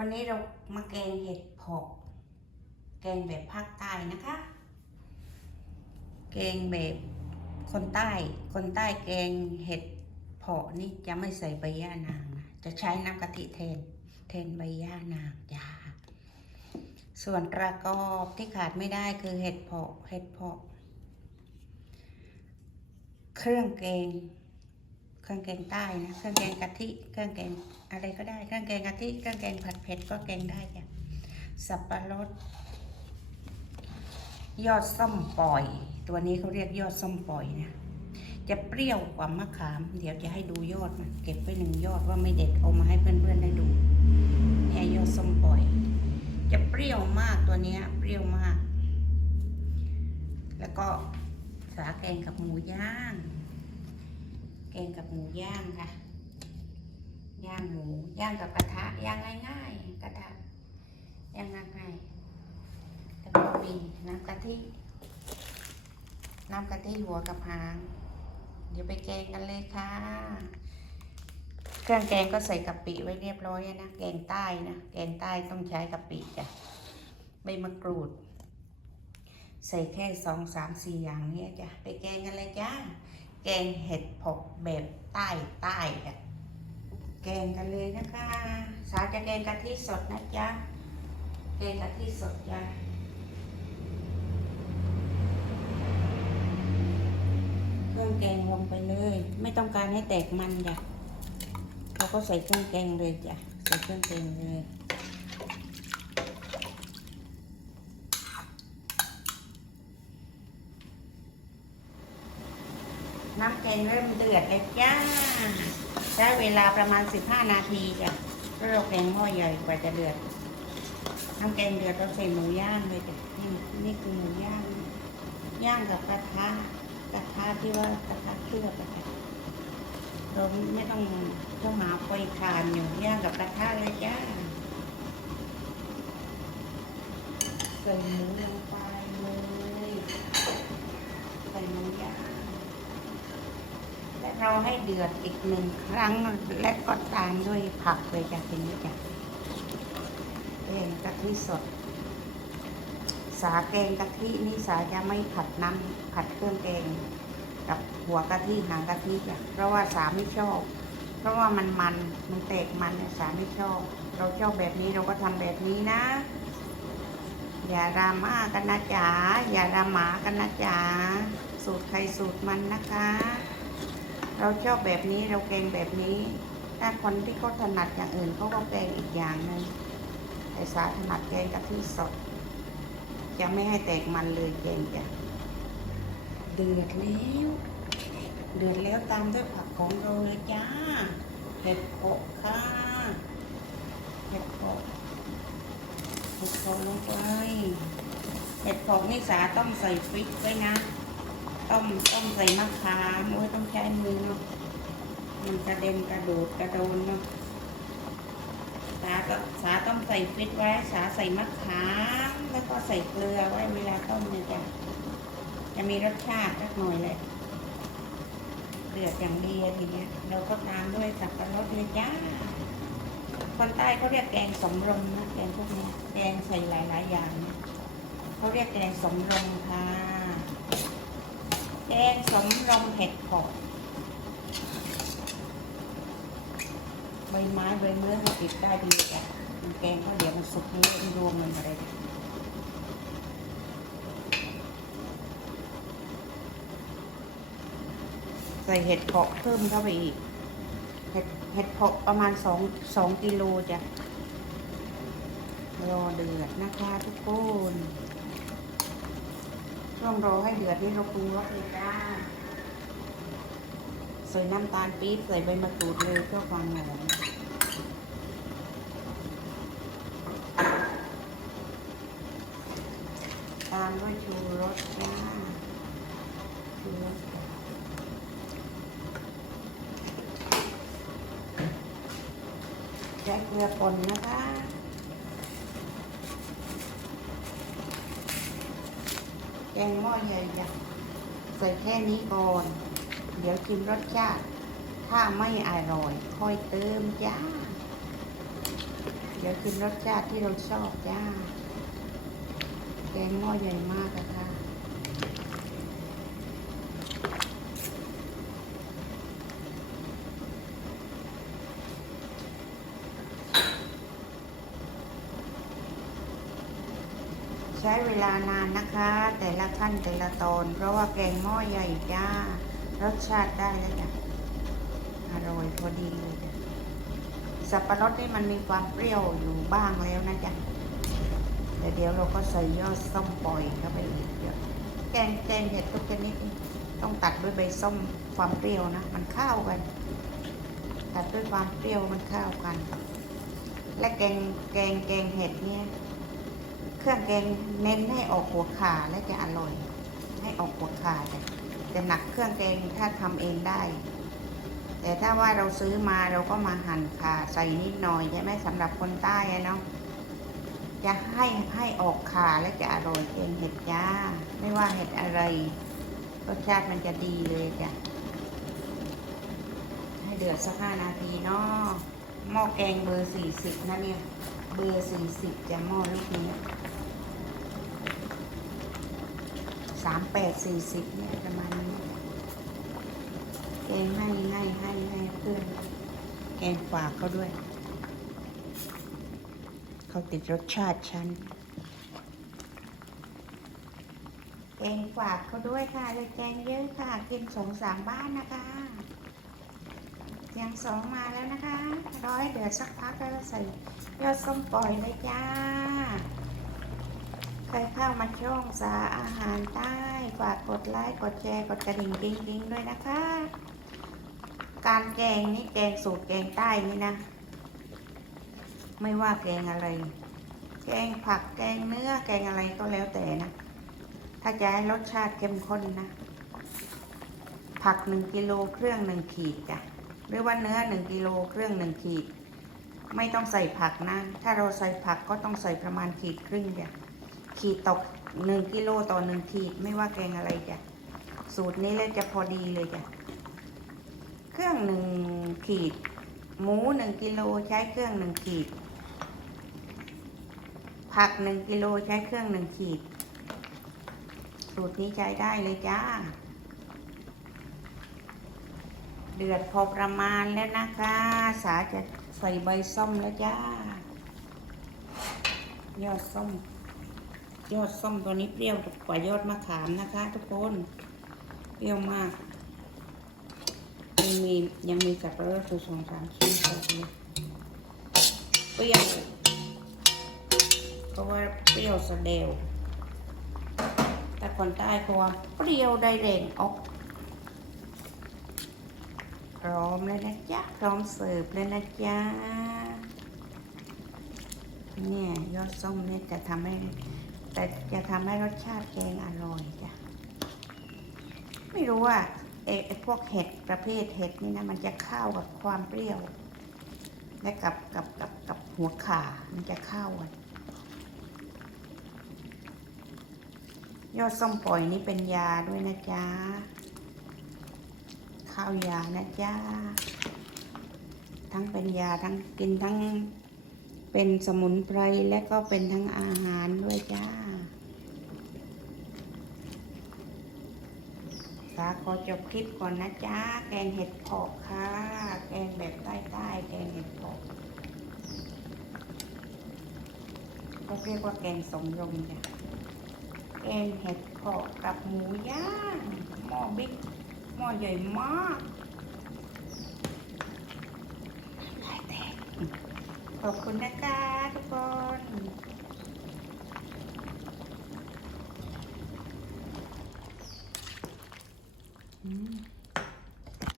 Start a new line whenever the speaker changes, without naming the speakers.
วันนี้เรามาแกงเห็ดผาะแกงแบบภาคใต้นะคะ แกงแบบคนใต้ คนใต้แกงเห็ดผาะนี่จะไม่ใส่ใบย่านางนะจะใช้น้ำกะทิแทนแทนใบย่านางจ้าส่วนประกอบที่ขาดไม่ได้คือเห็ดผาะเห็ดผาะเครื่องแกง เครื่องแกงใต้นะเครื่องแกงกะทิเครื่องแกงอะไรก็ได้เครื่องแกงกะทิเครื่องแกงผัดเผ็ดก็แกงได้จ้ะสับปะรดยอดส้มปล่อย ตัวนี้เขาเรียกยอดส้มปล่อยนะจะเปรี้ยวกว่ามะขาม เดี๋ยวจะให้ดูยอดมันเก็บไว้หนึ่งยอดว่าไม่เด็ดเอามาให้เพื่อนๆได้ดูเนี่ยยอดส้มปล่อย จะเปรี้ยวมากตัวนี้เปรี้ยวมาก แล้วก็สาแกงกับหมูย่าง งกับหมูย่างค่ะ ย่างหมูย่างกับกระทะย่างง่ายๆกระทะย่างง่ายๆแล้วก็มีน้ำกะทิน้ำกะทิหัวกับหาง เดี๋ยวไปแกงกันเลยค่ะ เครื่องแกงก็ใส่กะปิไว้เรียบร้อยนะแกงใต้นะแกงใต้ต้องใช้กะปิจ้ะใบมะกรูด ใส่แค่สองสามสี่อย่างเนี้จ้ะไปแกงกันเลยจ้า แกงเห็ดผกแบบใต้ใต้ค่ะแกงกันเลยนะคะ สาวจะแกงกะทิสดนะจ๊ะแกงกะทิสดจ้ะเครื่องแกงลงไปเลย ไม่ต้องการให้แตกมันจ้ะเราก็ใส่เครื่องแกงเลยจ้ะใส่เครื่องแกงเลย น้ำแกงเริ่มเดือดแล้วจ้าใช้เวลาประมาณ 15 นาทีจ้ะเพราะเราแกงหม้อใหญ่กว่าจะเดือดน้ำแกงเดือดเราใส่หมูย่างเลยจ้ะนี่นี่คือหมูย่างย่างกับกระทะกระทะที่ว่ากระทะเคลือบอะจ้ะเราไม่ต้องต้องหาไฟทานอยู่ย่างกับกระทะเลยจ้าใส่หมูลงไปเลยใส่หมูย่าง เราให้เดือดอีกหนึ่งครั้งและก็ตามด้วยผักเลยจ้ะทีนี้จ้ะแกงกะทิสด สาแกงกะทินี่สาจะไม่ผัดน้ำผัดเครื่องแกง กับหัวกะทิหางกะทิจ้ะเพราะว่าสาไม่ชอบ เพราะว่ามันมันมันแตกมันเนี่ยสาไม่ชอบ เราชอบแบบนี้เราก็ทำแบบนี้นะ อย่าราม่ากันนะจ๋าอย่าราหมากันนะจ๋าสูตรใครสูตรมันนะคะ เราชอบแบบนี้เราแกงแบบนี้ ถ้าคนที่เขาถนัดอย่างอื่นเขาก็แกงอีกอย่างหนึ่งแต่สาถนัดแกงกะทิสดจะไม่ให้แตกมันเลยแกงจะเดือดแล้วเดือดแล้วตามด้วยผักของเราเลยจ้าเห็ดโขกค่ะเห็ดโขกเห็ดโขกลงไปเห็ดโขกนี่สาต้องใส่พริกไว้นะ ต้มต้มใส่มะขามโอ้ยต้องใช้มือเนาะมันกระเด็นกระโดดกระโดนเนาะสาก็สาต้องใส่ฟิตไว้สาใส่มะขามแล้วก็ใส่เกลือไว้เวลาต้มเนี่ยจ้ะจะมีรสชาติสักหน่อยเลยเดือดอย่างดีอะทีเนี้ยเราก็ตามด้วยสับปะรดเลยจ้าคนใต้เขาเรียกแกงสมรมนะแกงพวกนี้แกงใส่หลายๆอย่างเนี่ยเขาเรียกแกงสมรมค่ะ แกงสมรมเห็ดเผาะใบไม้ใบเมื่อมันติดได้ดีจ้ะมันแกงก็เดี๋ยวมันสุกมันเละรวมมันอะไรใส่เห็ดเผาะเพิ่มเข้าไปอีก เห็ดเห็ดเผาะประมาณสองสองกิโลจ้ะรอเดือดนะคะทุกคน ช่วงรอให้เดือดนี่เราปรุงรสเลยจ้าใส่น้ำตาลปี๊บใส่ใบมะกรูดเลยเพื่อความหอมตามด้วยชูรสจ้าชูรสใช้เกลือป่นนะคะ แก งหม้อใหญ่ใส่แค่นี้ก่อน เดี๋ยวชิมรสชาติ ถ้าไม่อร่อย ค่อยเติมจ้า เดี๋ยวกินรสชาติที่เราชอบจ้า แกงหม้อใหญ่มากอะค่ะ ใช้เวลานานนะคะ แต่ละขั้นแต่ละตอน เพราะว่าแกงหม้อใหญ่จ้ารสชาติได้แล้วจ้ะอร่อยพอดีเลยจ้ะสับปะรดนี่มันมีความเปรี้ยวอยู่บ้างแล้วนะจ๊ะแต่เดี๋ยวเราก็ใส่ยอดส้มปล่อยเข้าไปอีกเดี๋ยวแกงแกงเห็ดทุกชนิดต้องตัดด้วยใบส้มความเปรี้ยวนะ มันเข้ากัน ตัดด้วยความเปรี้ยวมันเข้ากัน และแกงแกงแกงเห็ดเนี่ย รื่องแกงเน้นให้ออกหัวขาและจะอร่อย ให้ออกหัวขาแต่แต่หนักเครื่องแกงถ้าทำเองได้ แต่ถ้าว่าเราซื้อมาเราก็มาหั่นขาใส่นิดหน่อยใช่ไหมสำหรับคนใต้เนาะจะให้ให้ออกขาและจะอร่อยแกงเห็ดจ้า ไม่ว่าเห็ดอะไรรสชาติมันจะดีเลยจ้ะให้เดือดสักห้านาทีเนาะหม้อแกงเบอร์สี่สิบนะเนี่ย เบอร์สี่สิบจะหม้อลูกนี้ สามแปดสี่สิบเนี่ยประมาณนี้แกงให้ให้ให้ให้เพื่อนแกงฝากเขาด้วย เขาติดรสชาติฉันแกงฝากเขาด้วยค่ะเลยแกงเยอะค่ะ กินสองสามบ้านนะคะเสียงสองมาแล้วนะคะรอให้เดือดสักพักแล้วใส่ยอดส้มปล่อยเลยจ้า ใครเข้ามาช่องสาอาหารใต้ฝากกดไลค์กดแชร์กดกระดิ่งดิ้งดิ้งด้วยนะคะ การแกงนี่แกงสูตรแกงใต้นี่นะ ไม่ว่าแกงอะไร แกงผักแกงเนื้อแกงอะไรก็แล้วแต่นะ ถ้าจะให้รสชาติเข้มข้นนะ ผักหนึ่งกิโลเครื่องหนึ่งขีดจ้ะหรือว่าเนื้อหนึ่งกิโลเครื่องหนึ่งขีด ไม่ต้องใส่ผักนะ ถ้าเราใส่ผักก็ต้องใส่ประมาณขีดครึ่งจ้ะ ขีดตกหนึ่งกิโลต่อหนึ่งขีดไม่ว่าแกงอะไรจ้ะสูตรนี้เลยจะพอดีเลยจ้ะเครื่องหนึ่งขีด หมูหนึ่งกิโลใช้เครื่องหนึ่งขีด ผักหนึ่งกิโลใช้เครื่องหนึ่งขีด สูตรนี้ใช้ได้เลยจ้า เดือดพอประมาณแล้วนะคะ สาจะใส่ใบส้มแล้วจ้ายอดส้ม ยอดส้มตัวนี้เปรี้ยวกว่ายอดมะขามนะคะ ทุกคนเปรี้ยวมากยังมียังมีสับปะรดสูสองสามชิ้นพอดีเปรี้ยวเพราะว่าเปรี้ยวสะเดวแต่คนใต้เขาว่าเปรี้ยวได้แรงออกพร้อมเลยนะจ๊ะพร้อมเสิร์ฟเลยนะจ๊ะเนี่ยยอดส้มเนี่ยจะทำให้ แต่จะทำให้รสชาติแกงอร่อยจ้ะ ไม่รู้ว่าเอไอ้พวกเห็ดประเภทเห็ดนี่นะมันจะเข้ากับความเปรี้ยว และกับกับกับกับหัวขามันจะเข้ากันยอดส้มปล่อยนี่เป็นยาด้วยนะจ๊ะ ข้าวยานะจ๊ะ ทั้งเป็นยาทั้งกินทั้ง เป็นสมุนไพรและก็เป็นทั้งอาหารด้วยจ้า สาขอจบคลิปก่อนนะจ๊ะแกงเห็ดเผาะค่ะ แกงแบบใต้ๆแกงเห็ดเผาะก็เรียกว่าแกงสมรมจ้ะ แกงเห็ดเผาะกับหมูย่างหม้อบิ๊กหม้อใหญ่มาก ขอบคุณนะคะทุกคน